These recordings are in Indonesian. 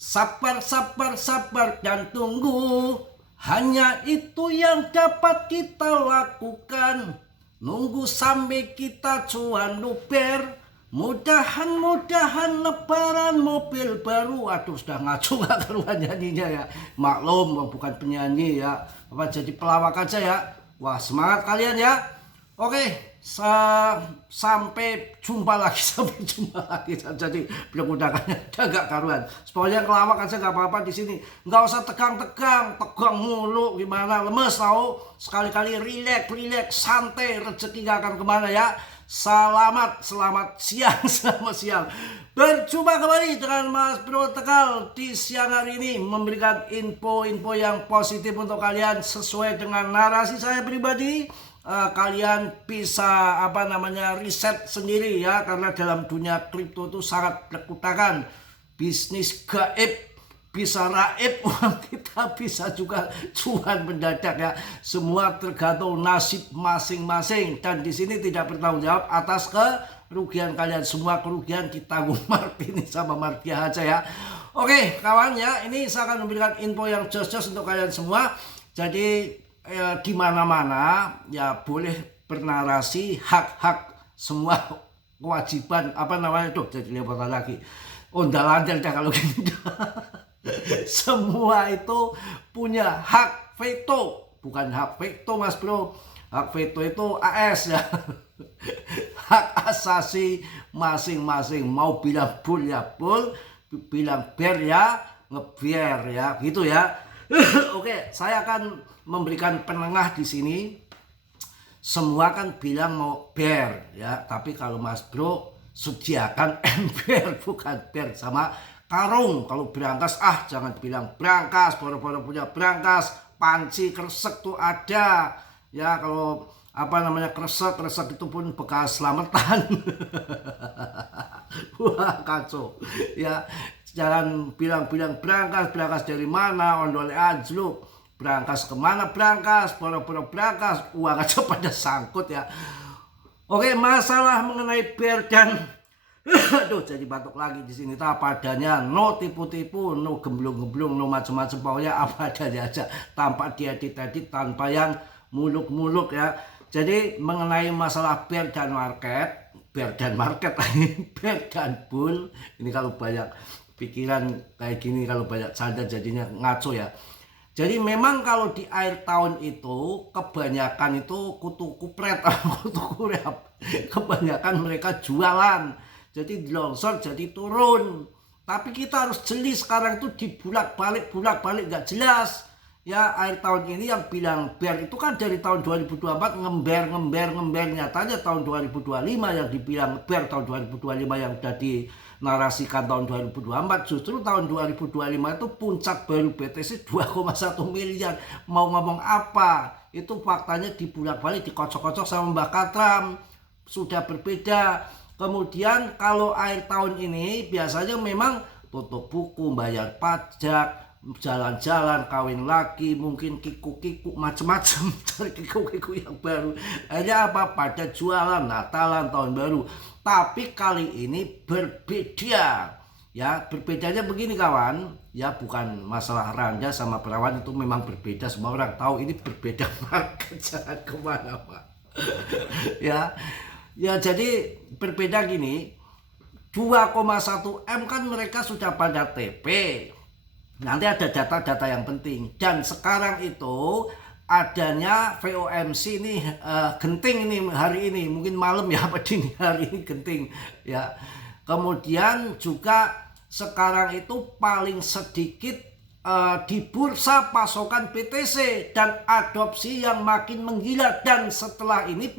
Sabar, sabar, sabar dan tunggu. Hanya itu yang dapat kita lakukan. Nunggu sampai kita cuan luber. Mudahan-mudahan lebaran mobil baru. Aduh, sudah ngaco gak keluar nyanyinya ya. Maklum, bukan penyanyi ya. Apa jadi pelawak aja ya. Wah, semangat kalian ya. Oke, sampai jumpa lagi, sampai jumpa lagi. Jadi belum undangannya udah gak karuan. Pokoknya kelawak aja gak apa-apa di sini. Nggak usah tegang mulu gimana, lemes tahu. Sekali-kali rileks, santai, rezeki gak akan kemana ya. Selamat siang, selamat siang. Berjumpa kembali dengan Mas Bro Tegal di siang hari ini, memberikan info-info yang positif untuk kalian sesuai dengan narasi saya pribadi. Kalian bisa riset sendiri ya, karena dalam dunia kripto itu sangat berkutakan. Bisnis gaib bisa raib, uang kita bisa juga cuan mendadak ya. Semua tergantung nasib masing-masing, dan di sini tidak bertanggung jawab atas kerugian kalian. Semua kerugian ditanggung Martini sama Martia aja ya. Oke kawan ya, ini saya akan memberikan info yang jos-jos untuk kalian semua. Jadi di mana-mana ya boleh bernarasi hak-hak, semua kewajiban jadi lepotan lagi ondal-andal dah kalau gini. Semua itu punya hak veto, bukan hak veto Mas Bro. Hak veto itu AS ya. Hak asasi masing-masing. Mau bilang bull ya bull, bilang bear ya ngebiar ya, gitu ya. Oke, saya akan memberikan penengah di sini. Semua kan bilang mau bear ya, tapi kalau Mas Bro sediakan ember bukan bear sama karung. Kalau brankas jangan bilang brankas, boro-boro punya brankas. Panci kresek tuh ada ya. Kalau kresek itu pun bekas selamatan. Wah kacau ya. Jangan bilang brankas dari mana, ondole anjluk. Brankas kemana brankas, boro-boro brankas, uang aja pada sangkut ya. Oke, masalah mengenai bear dan aduh jadi batuk lagi di sini. Apa adanya, no tipu-tipu, no gemblung-gemblung, no macam-macam, pokoknya apa adanya aja, tanpa diedit-edit, tanpa yang muluk-muluk ya. Jadi mengenai masalah bear dan market, bear dan bull, ini kalau banyak pikiran kayak gini, kalau banyak canda jadinya ngaco ya. Jadi memang kalau di akhir tahun itu kebanyakan itu kutu kupret, kutu kurep. Kebanyakan mereka jualan. Jadi longsor jadi turun. Tapi kita harus jeli, sekarang itu dibulak-balik nggak jelas. Ya akhir tahun ini yang bilang bear itu kan dari tahun 2024 ngember. Nyatanya tahun 2025 yang dibilang bear, tahun 2025 yang udah dinarasikan tahun 2024. Justru tahun 2025 itu puncak baru BTC 2,1 miliar. Mau ngomong apa? Itu faktanya dibulak-balik, dikocok-kocok sama Mbak Katram. Sudah berbeda. Kemudian kalau akhir tahun ini biasanya memang tutup buku, bayar pajak, jalan-jalan, kawin lagi, mungkin kiku-kiku macam-macam, cari kiku-kiku yang baru. Akhirnya apa? Pada jualan Natalan, tahun baru. Tapi kali ini berbeda. Ya, berbedanya begini kawan. Ya, bukan masalah Randa sama Perawan, itu memang berbeda. Semua orang tahu ini berbeda market, jangan kemana-mana. Ya, jadi berbeda gini. 2,1 M kan mereka sudah pada TP. Nanti ada data-data yang penting. Dan sekarang itu adanya VOMC ini genting ini hari ini, mungkin malam ya apa dini hari ini genting ya. Kemudian juga sekarang itu paling sedikit di bursa pasokan BTC dan adopsi yang makin menggila. Dan setelah ini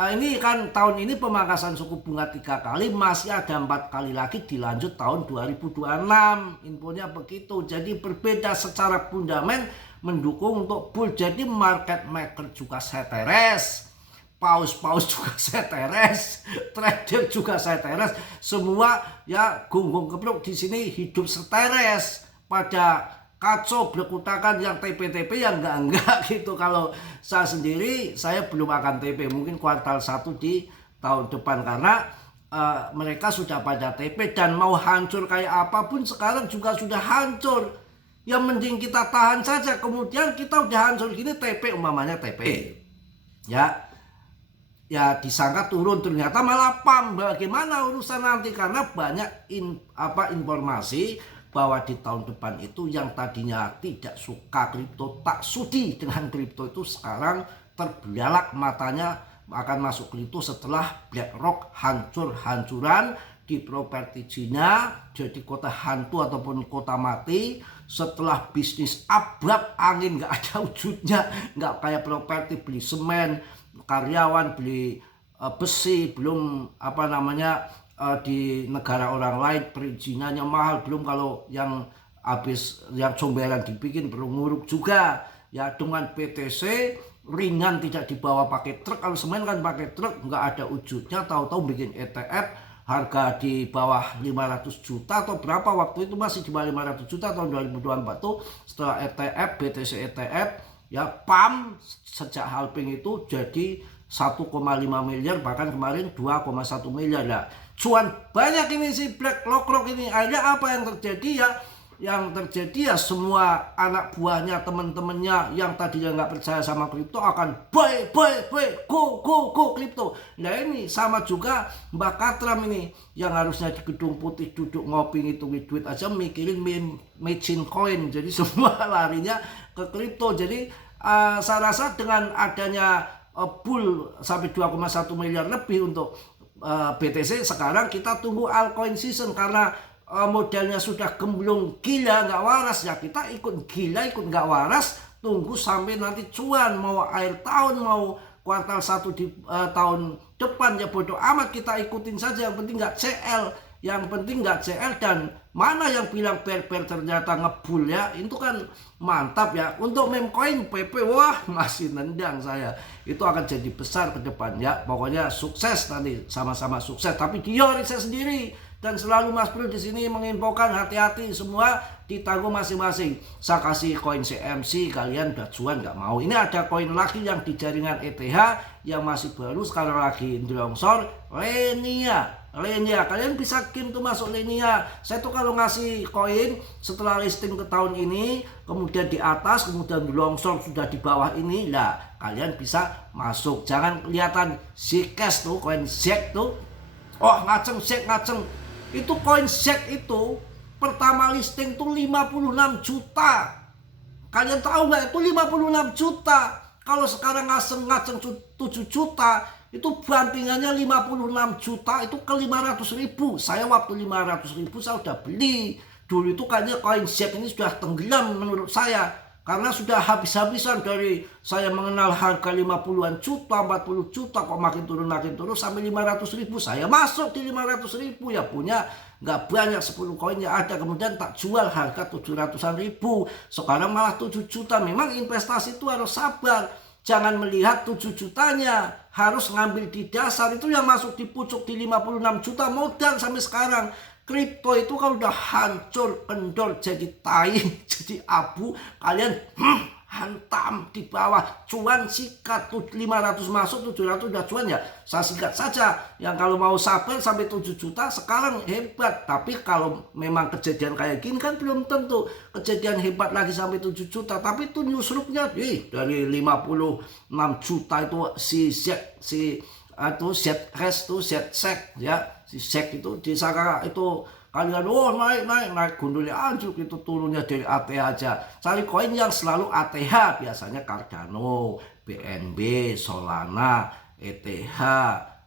ini kan tahun ini pemangkasan suku bunga 3 kali, masih ada 4 kali lagi dilanjut tahun 2026. Infonya begitu. Jadi berbeda secara fundament, mendukung untuk bull. Jadi market maker juga seteres, paus juga seteres, trader juga seteres. Semua ya gonggong keprok di sini hidup seteres, pada kacau berkutakan, yang TP-TP yang enggak gitu. Kalau saya sendiri, saya belum akan TP, mungkin kuartal 1 di tahun depan, karena mereka sudah pada TP dan mau hancur kayak apapun sekarang juga sudah hancur. Yang mending kita tahan saja, kemudian kita udah hancur gini TP, umpamanya TP. Ya disangka turun, ternyata malah PAM. Bagaimana urusan nanti? Karena banyak informasi bahwa di tahun depan itu yang tadinya tidak suka kripto, tak sudi dengan kripto itu sekarang terbelalak matanya akan masuk kripto setelah BlackRock hancur-hancuran di properti Cina jadi kota hantu ataupun kota mati. Setelah bisnis abrak angin, nggak ada wujudnya, nggak kayak properti, beli semen, karyawan beli besi, belum di negara orang lain perizinannya mahal, belum kalau yang yang comberan dibikin perlu nguruk juga. Ya dengan BTC ringan, tidak dibawa pakai truk. Kalau semen kan pakai truk, nggak ada wujudnya, tahu-tahu bikin ETF harga di bawah 500 juta atau berapa waktu itu, masih di bawah 500 juta tahun 2024 tuh. Setelah ETF, BTC ETF ya PAM sejak halving itu jadi 1,5 miliar, bahkan kemarin 2,1 miliar ya. Cuan banyak ini si BlackRock ini. Akhirnya apa yang terjadi ya? Yang terjadi ya semua anak buahnya, teman-temannya yang tadinya nggak percaya sama kripto akan buy, go kripto. Nah ini sama juga Mbak Katram ini yang harusnya di Gedung Putih duduk ngopi ngitung duit aja mikirin mecin coin. Jadi semua larinya ke kripto. Jadi saya rasa dengan adanya bull sampai 2,1 miliar lebih untuk BTC, sekarang kita tunggu altcoin season. Karena modalnya sudah gemblong gila nggak waras ya, kita ikut gila ikut nggak waras, tunggu sampai nanti cuan, mau akhir tahun mau kuartal 1 di tahun depan ya bodoh amat, kita ikutin saja, yang penting nggak CL, dan mana yang bilang bear ternyata ngebul ya, itu kan mantap ya. Untuk meme coin PP wah masih nendang saya, itu akan jadi besar ke depan ya. Pokoknya sukses nanti, sama-sama sukses, tapi dia riset sendiri. Dan selalu Mas Bro di sini menginfokan hati-hati, semua ditanggung masing-masing. Saya kasih koin CMC, kalian udah cuan nggak mau. Ini ada koin lagi yang di jaringan ETH yang masih baru sekarang lagi longsor, Lenia. Kalian bisa kim tuh masuk Lenia. Saya tuh kalau ngasih koin setelah listing ke tahun ini, kemudian di atas, kemudian longsor sudah di bawah ini, lah kalian bisa masuk. Jangan kelihatan Zcash tuh, koin Zek tuh, oh ngaceng. Itu koin Zek itu pertama listing tuh 56 juta. Kalian tahu nggak itu 56 juta? Kalau sekarang ngaceng 7 juta, itu bantingannya 56 juta itu ke 500 ribu. Saya waktu 500 ribu saya udah beli. Dulu itu kayaknya koin Zek ini sudah tenggelam menurut saya. Karena sudah habis-habisan, dari saya mengenal harga 50-an juta, 40 juta, kok makin turun sampai 500 ribu. Saya masuk di 500 ribu ya, punya nggak banyak, 10 koin ya ada. Kemudian tak jual harga 700-an ribu. Sekarang malah 7 juta. Memang investasi itu harus sabar. Jangan melihat 7 jutanya, harus ngambil di dasar. Itu yang masuk di pucuk di 56 juta modal sampai sekarang. Kripto itu kalau udah hancur, kendor, jadi tai, jadi abu, kalian hantam di bawah, cuan sikat, 500 masuk, 700 udah cuan ya, saya sikat saja. Yang kalau mau sabar sampai 7 juta sekarang hebat. Tapi kalau memang kejadian kayak gini kan belum tentu kejadian hebat lagi sampai 7 juta. Tapi itu newsroomnya dari 56 juta itu Z-Sec ya, si Sec itu disangka itu kalian naik gundulnya anjlok, itu turunnya dari ATH aja. Cari koin yang selalu ATH, biasanya Cardano, BNB, Solana, ETH,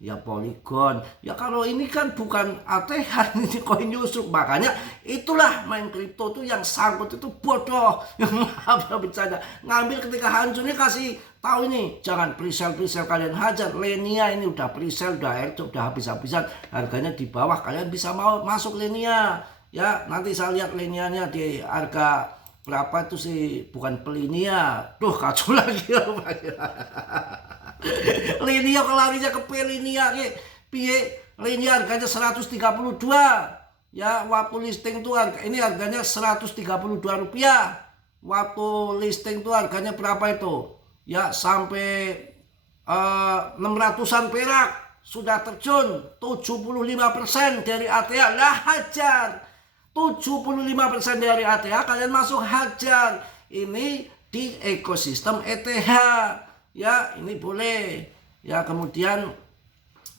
ya Polygon. Ya kalau ini kan bukan ATH, ini koin nyusuk. Makanya itulah main kripto tuh yang sangkut itu bodoh. Yang maaf ya bercanda, ngambil ketika hancurnya kasih tahu ini, jangan presale kalian hajar. Lenia ini udah presale, udah habis-habisan, harganya di bawah, kalian bisa mau masuk Lenia ya. Nanti saya lihat Lenianya di harga berapa itu sih, bukan Pelinia. Duh kacau lagi Lenia kelarinya ke Pelinia piye. Lenia harganya 132 ya, waktu listing tuh ini harganya 132 rupiah. Waktu listing tuh harganya berapa itu ya, sampai 600-an perak. sudah terjun 75% dari ATA. Lah hajar 75% dari ATA, kalian masuk hajar. Ini di ekosistem ETH ya, ini boleh ya. Kemudian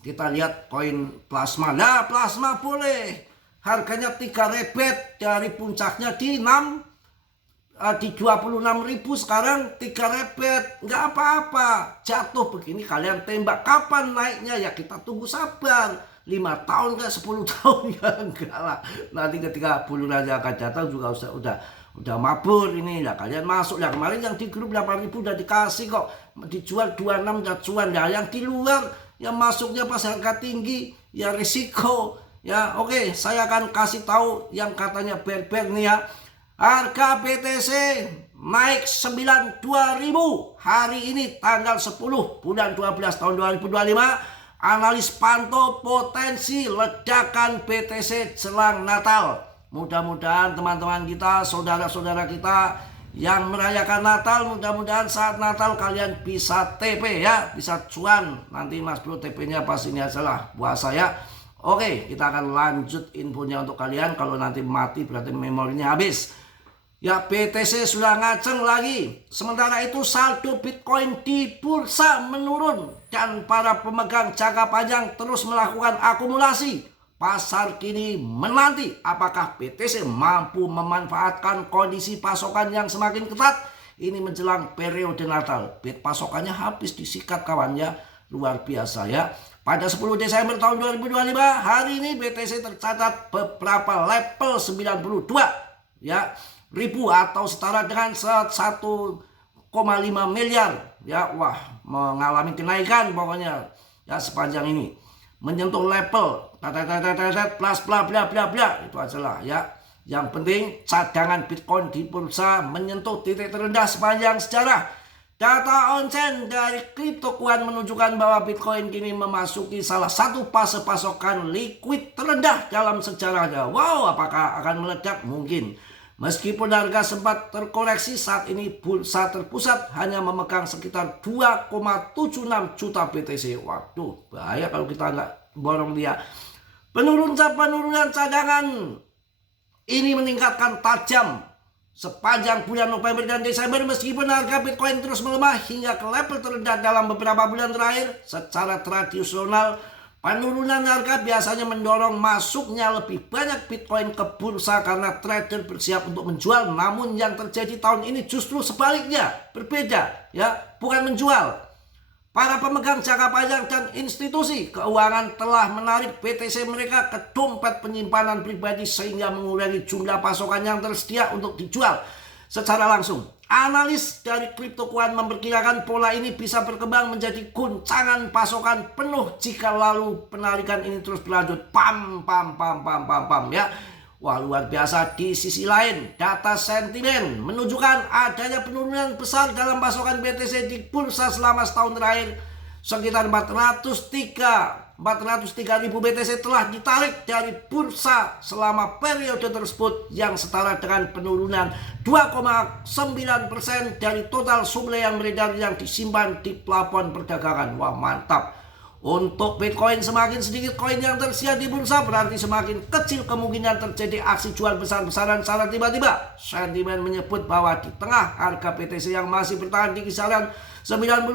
kita lihat koin plasma. Nah, plasma boleh, harganya 3 rebet dari puncaknya di 26.000, sekarang 3 rebet, nggak apa-apa. Jatuh begini kalian tembak. Kapan naiknya ya kita tunggu, sabar. 5 tahun nggak, 10 tahun ya enggak lah. Nanti ketika bulan raja akan datang juga udah mabur ini lah. Kalian masuk lah. Kemarin yang di grup 8.000 udah dikasih kok, dijual 26 udah cuan ya. Yang di luar yang masuknya pas harga tinggi ya risiko ya. Oke, saya akan kasih tahu yang katanya bear nih ya. Harga BTC naik 92.000 hari ini tanggal 10 bulan 12 tahun 2025. Analis pantau potensi ledakan BTC jelang Natal. Mudah-mudahan teman-teman kita, saudara-saudara kita yang merayakan Natal, mudah-mudahan saat Natal kalian bisa TP ya, bisa cuan. Nanti Mas Bro TP-nya pas ini aja lah buat saya. Oke, kita akan lanjut infonya untuk kalian. Kalau nanti mati berarti memorinya habis. Ya, BTC sudah ngaceng lagi. Sementara itu saldo Bitcoin di bursa menurun dan para pemegang jangka panjang terus melakukan akumulasi. Pasar kini menanti apakah BTC mampu memanfaatkan kondisi pasokan yang semakin ketat ini menjelang periode Natal. Pasokannya habis disikat kawannya, luar biasa ya. Pada 10 Desember tahun 2025, hari ini BTC tercatat beberapa level 92 ya ribu atau setara dengan 1,5 miliar ya. Wah, mengalami kenaikan pokoknya ya sepanjang ini, menyentuh level plus bla bla bla bla, itu aja lah ya. Yang penting cadangan Bitcoin di bursa menyentuh titik terendah sepanjang sejarah. Data on-chain dari CryptoQuant menunjukkan bahwa Bitcoin kini memasuki salah satu fase pasokan liquid terendah dalam sejarahnya. Wow, apakah akan meledak? Mungkin. Meskipun harga sempat terkoreksi, saat ini bursa terpusat hanya memegang sekitar 2,76 juta BTC. Waduh, bahaya kalau kita nggak borong dia. Penurunan cadangan ini meningkatkan tajam sepanjang bulan November dan Desember. Meskipun harga Bitcoin terus melemah hingga ke level terendah dalam beberapa bulan terakhir, secara tradisional penurunan harga biasanya mendorong masuknya lebih banyak Bitcoin ke bursa karena trader bersiap untuk menjual. Namun yang terjadi tahun ini justru sebaliknya, berbeda ya, bukan menjual. Para pemegang jangka panjang dan institusi keuangan telah menarik BTC mereka ke dompet penyimpanan pribadi sehingga mengurangi jumlah pasokan yang tersedia untuk dijual secara langsung. Analis dari CryptoQuant memperkirakan pola ini bisa berkembang menjadi guncangan pasokan penuh jika lalu penarikan ini terus berlanjut. Pam ya. Wah, luar biasa. Di sisi lain, data sentimen menunjukkan adanya penurunan besar dalam pasokan BTC di bursa selama setahun terakhir. Sekitar 403.000 BTC telah ditarik dari bursa selama periode tersebut yang setara dengan penurunan 2,9% dari total suplai yang beredar yang disimpan di plafon perdagangan. Wah, mantap. Untuk Bitcoin, semakin sedikit koin yang tersedia di bursa berarti semakin kecil kemungkinan terjadi aksi jual besar-besaran secara tiba-tiba. Sentimen menyebut bahwa di tengah harga BTC yang masih bertahan di kisaran 92.000,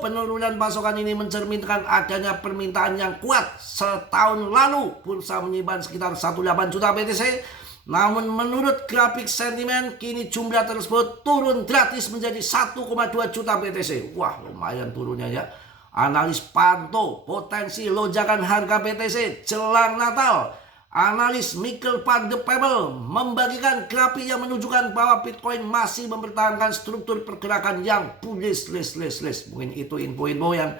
penurunan pasokan ini mencerminkan adanya permintaan yang kuat. Setahun lalu bursa menyimpan sekitar 18 juta BTC. Namun menurut grafik sentimen, kini jumlah tersebut turun gratis menjadi 1,2 juta BTC. Wah, lumayan turunnya ya. Analis pantau potensi lonjakan harga BTC jelang Natal. Analis Michael van de Pebbel membagikan grafik yang menunjukkan bahwa Bitcoin masih mempertahankan struktur pergerakan yang bullish. Mungkin itu info-info yang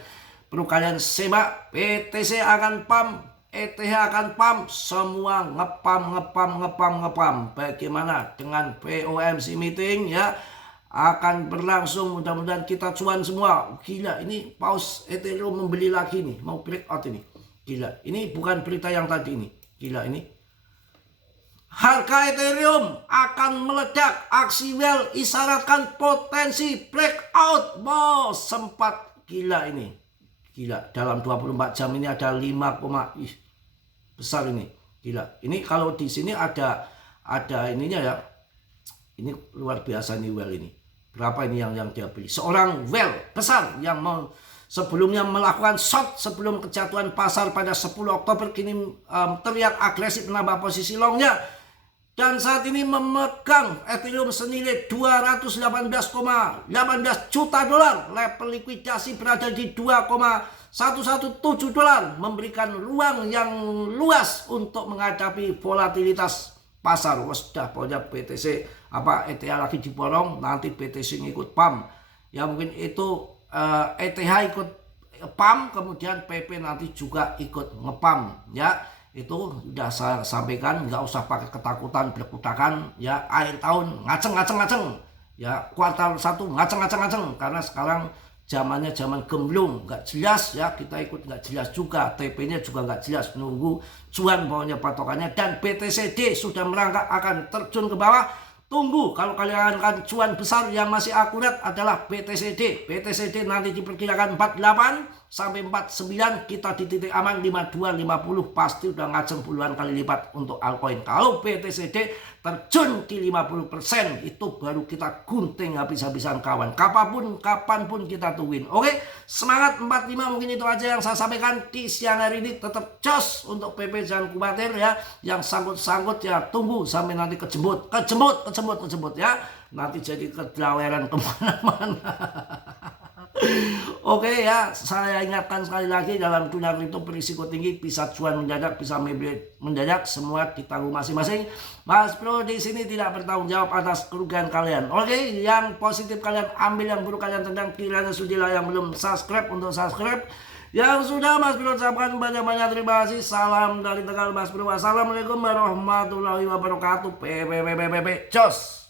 perlu kalian simak. BTC akan pump, ETH akan pump, semua ngepam. Bagaimana dengan FOMC meeting ya? Akan berlangsung, mudah-mudahan kita cuan semua. Gila, ini paus Ethereum membeli lagi nih, mau breakout ini. Gila, ini bukan berita yang tadi ini. Gila ini. Harga Ethereum akan meledak. Aksi Well isyaratkan potensi breakout. Bos, sempat gila ini. Gila, dalam 24 jam ini ada 5, ih, besar ini. Gila. Ini kalau di sini ada ininya ya. Ini luar biasa nih well ini. Berapa ini yang dia beli? Seorang well besar yang sebelumnya melakukan short sebelum kejatuhan pasar pada 10 Oktober kini terlihat agresif menambah posisi longnya. Dan saat ini memegang Ethereum senilai 218,18 juta dolar. Level likuidasi berada di 2,117 dolar. Memberikan ruang yang luas untuk menghadapi volatilitas pasar. Sudah pokoknya BTC ETH lagi diborong, nanti BTC ngikut PAM. Ya mungkin itu ETH ikut PAM, kemudian PP nanti juga ikut ngepam ya. Itu udah saya sampaikan, nggak usah pakai ketakutan berkutakan ya. Akhir tahun ngaceng ya, kuartal 1 ngaceng karena sekarang zamannya zaman gemblung, nggak jelas ya, kita ikut nggak jelas juga, TP-nya juga nggak jelas, nunggu cuan pokoknya patokannya. Dan BTCD sudah merangkak akan terjun ke bawah. Tunggu, kalau kalian akan cuan besar yang masih akurat adalah BTCD. BTCD nanti diperkirakan 48 sampai 49, kita di titik aman 52-50, pasti udah ngaceng puluhan kali lipat untuk altcoin. Kalau BTCD terjun di 50%, itu baru kita gunting habis-habisan kawan. Kapanpun kita tungguin. Oke, semangat 45, mungkin itu aja yang saya sampaikan di siang hari ini. Tetap jos untuk PP, jangan khawatir ya. Yang sangkut-sangkut ya tunggu sampai nanti kejemput ya. Nanti jadi kedraweran kemana-mana. Oke ya, saya ingatkan sekali lagi, dalam dunia kripto berisiko tinggi, bisa cuan mendadak, bisa mendadak, semua ditanggung masing-masing. Mas Bro di sini tidak bertanggung jawab atas kerugian kalian. Oke, yang positif kalian ambil, yang buruk kalian tendang. Kiranya sudilah yang belum subscribe untuk subscribe. Yang sudah, Mas Bro ucapkan banyak-banyak terima kasih. Salam dari Tegal Mas Bro. Wassalamualaikum warahmatullahi wabarakatuh. Jos.